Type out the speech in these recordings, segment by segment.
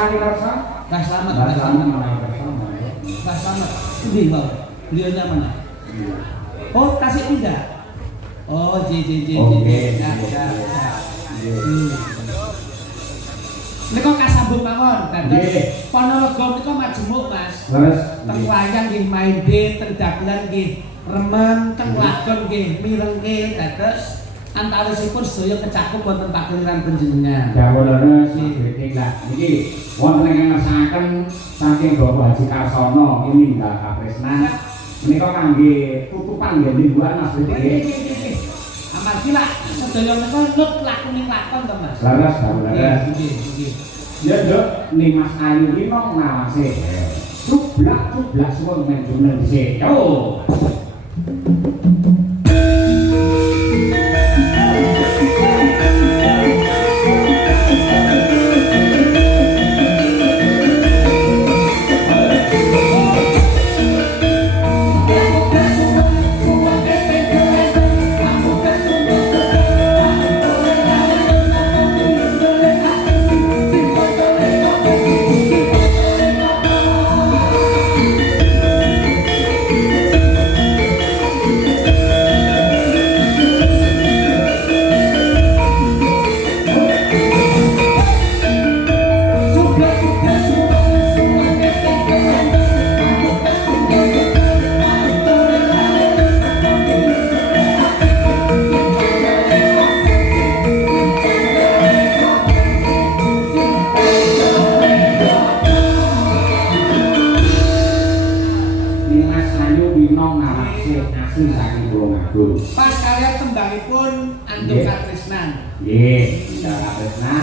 kali kersa? Mbah Slamet. Mbah Slamet malah kersa. Mbah Slamet. Endi wae? Beliaunya mana? Oh, Tasik pindah. Oh, J. Oke. Nika kasambung mawon, dados Ponorogo nika majemuk, Mas. Leres. Teng wayang nggih main D, teng dagelan nggih remen, teng lagon nggih mirengke, dados antawisipun sedaya kecakup wonten pagelaran panjenengan. Dawuhane sing lah niki wonten ingkang ngersakaken saking Bapak Haji Karsono ini Mbak Kapresna. Menika kangge tutupan nggih mingguan Mas Dedik. Amargi lah sedaya menika lut lakune lakon to, Mas. Leres, leres. Nggih. Ya, Dok, ning Mas Ayu iki mong ngawase. Cublak suwun menjune dhisik. Yo. Pas kalian tembangipun Andung Katresnan. Nggih, Katresnan.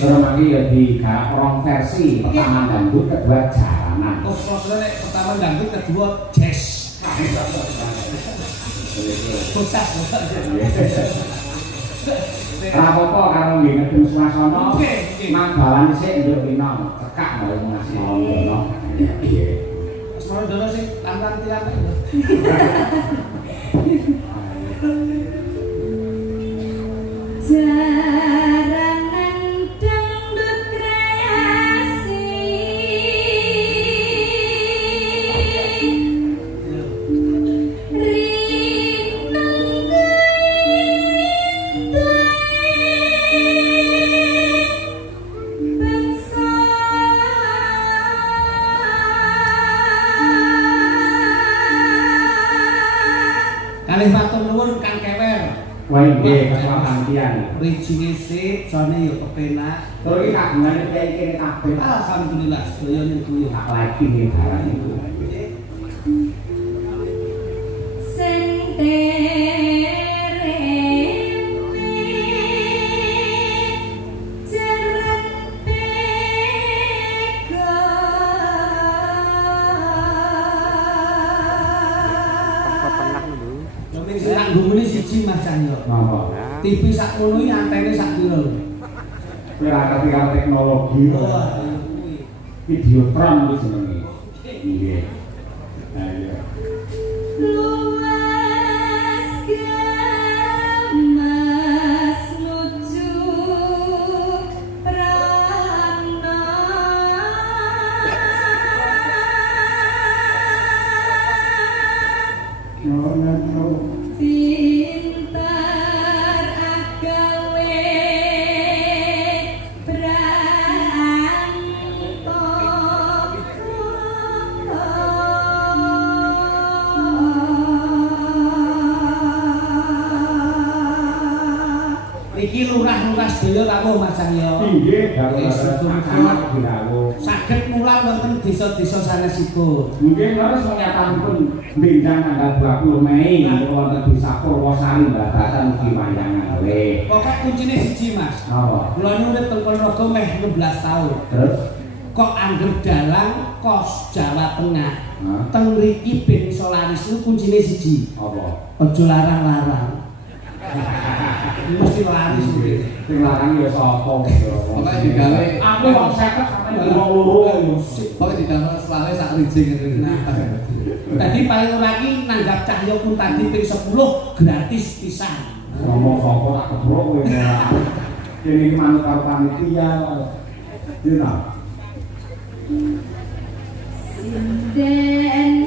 Terus mangke ya digarap rong versi, pertama dangdut, kedua jaranan. Oh, nek pertama dangdut, kedua jazz. Bocah. Rapopo karo nggih ngedung swasana. Manggalan sik nduk Pino, cekak bae Mas Mono. Nggih. Mas Mono sing lantan tiang. Jaranan dangdut kreasi kalih matur nuwun Kang Kewer. Wah nggih kesempatan tiyang. Rijine sik, jane yo kepenak. Terus iki kagungane kiai kene kabeh. Alhamdulillah sedaya niku Tak lagi nih barang itu. Tanggungane siji Mas Cahyo. Napa? TV sak ngono iki antene sak piro? Kowe ora ngerti karo teknologi. Videotron kuwi jenenge. Nggih. Nah iya. luas gamas lucu prana pintar agawe Iki lurah-lurah sedaya rawuh Mas Cahyo. Nggih, sangat dirawuh. Saged mulang wonten desa-desa sanesipun. Mungkin harus menyatanipun benjang tanggal 20 Mei wonten desa Purwosari Mbabatan di Wayangan. Pokok kuncine siji Mas. Napa? Kula nu urip teng Ponorogo meh 16 taun. Terus Kok angger dalang kos Jawa Tengah. Hah? Teng mriki ben iso laris ku kuncine siji. apa? Aja larang-larang. Mesti laris kuwi. Sing larang ya sapa? Pokoke digawe Aku wong 50 sampe wong loro yo. pokoke digawe selare sak rijing ngene. Tadi paling ora ki nanggap Cahyo pun tadi ping 10 gratis pisan. Ngomong sapa tak kebrok kowe ora. Kene iki manut karo panitia. Dina. sinden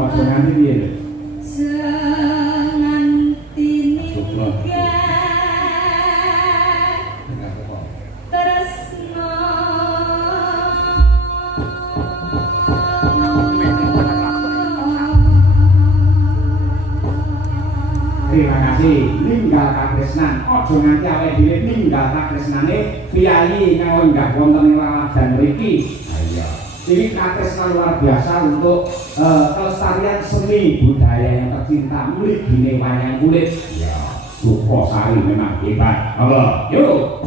Ojo nganti piye lho. senganti Coba. nikah Enggak apa. tresno Terima kasih. Ninggal katresnan. Ojo nganti awake dhewe ninggal katresnane piyayi kang enggak wonten ing laladan mriki. Ayo. Ini katresnan luar biasa untuk kelestarian seni budaya yang tercinta mulik gini wayang kulit. Ya, Sukosari memang hebat. Halo, yuk.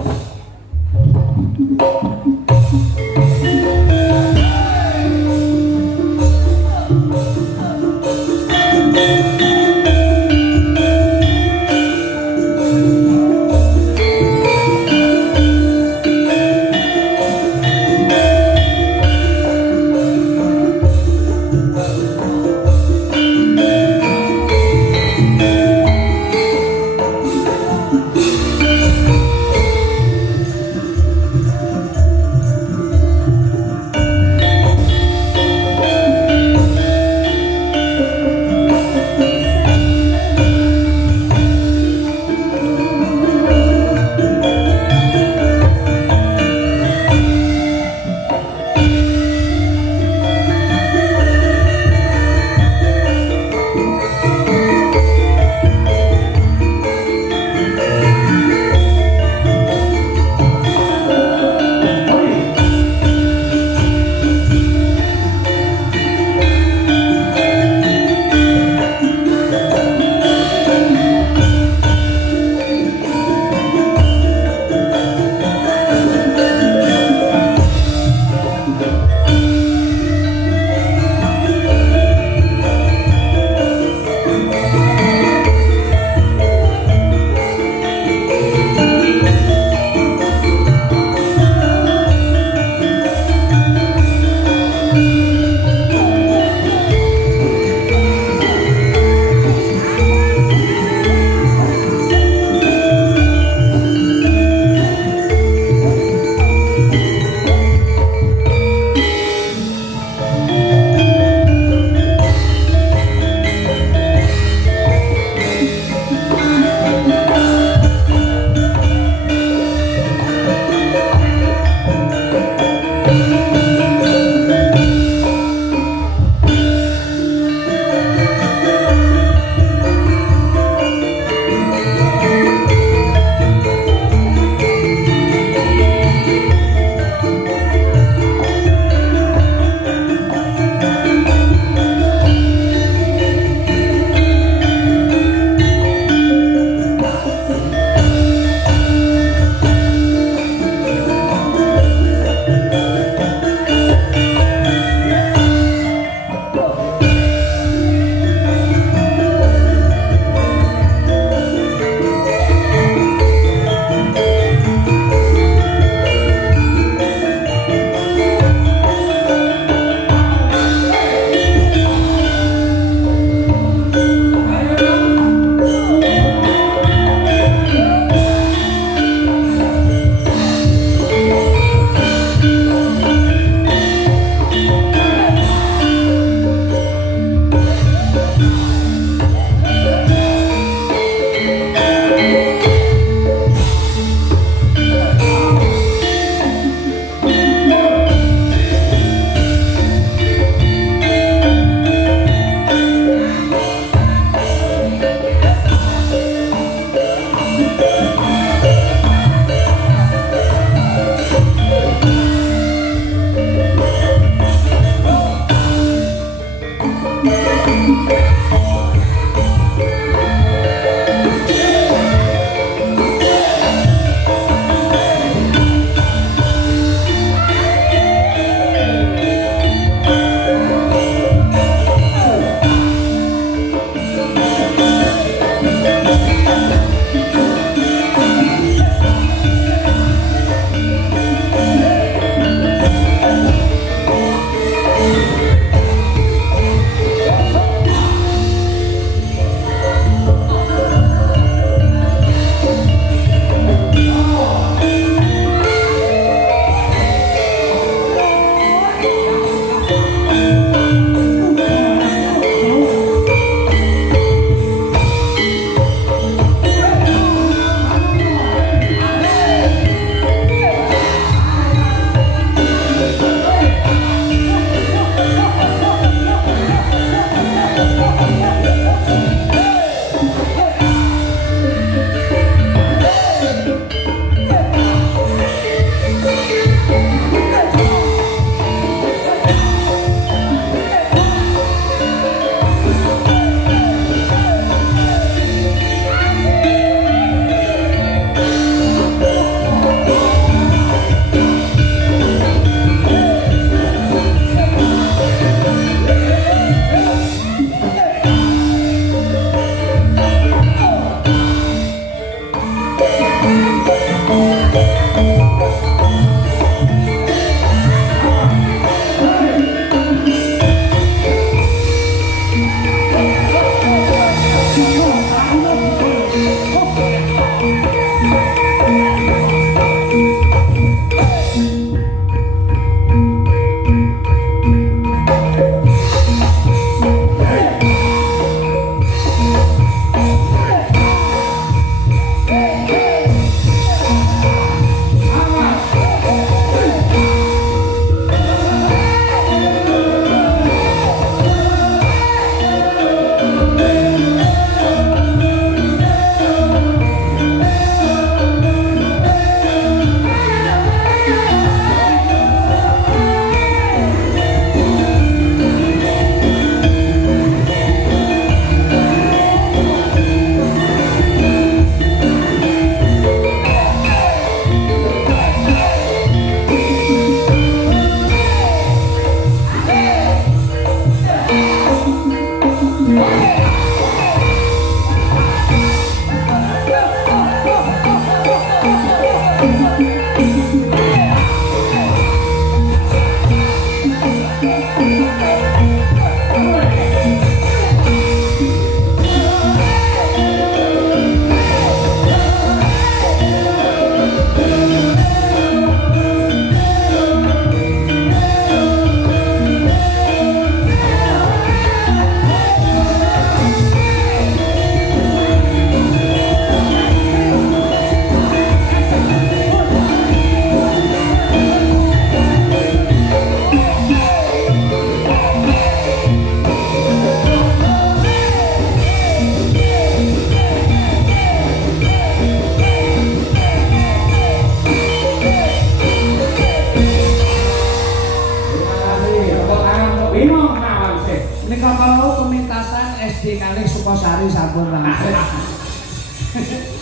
SD kalih Sukosari sampun langsung.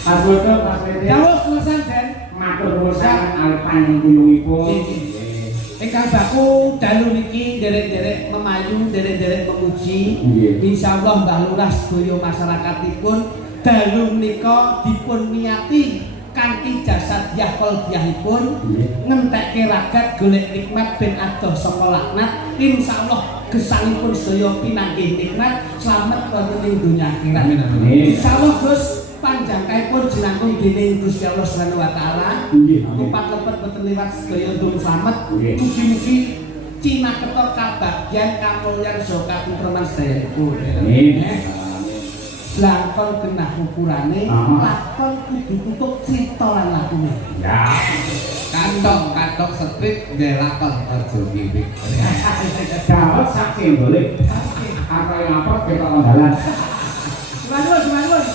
Sampun Mas Wede. Dawuh klesan Den. Matur nuwun sanget alih panjenenganipun. Ingkang baku dalu niki derek-derek memayu, derek-derek memuji. Insyaallah Mbah Lurah sedaya masyarakatipun dalu menika dipun niati kanthi jasa dyah kolbiahipun ngentekke ragat golek nikmat ben adoh saka laknat. Insyaallah gesangipun sedaya pinanggih nikmat slamet wonten ing donya akhirat. Insyaallah Gus panjangkaipun jenangkung dening Gusti Allah Subhanahu wa taala. Tupat lepet boten liwat sedaya ndung slamet. Mugi-mugi Cina ketok kabagyan kamulyan saha katentreman sedherepun. Lakon genah ukurane, lakon kudu tutuk crita lan lakune. Ya. Kantok strip nggih lakon aja ngipik. Dawet saksi boleh. Apa yang apa kita andalan. Sumanun.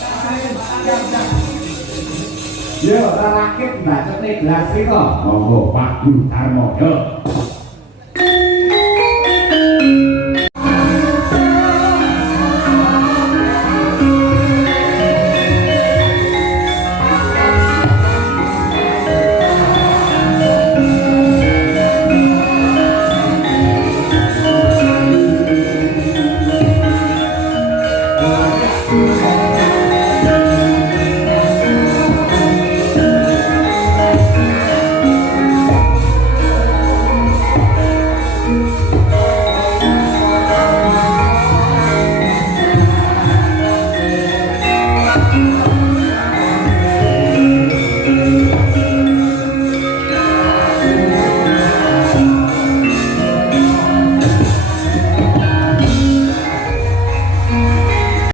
Yo, rakit bacotne gelas rika. Monggo Pak Bung Darmo. Yo.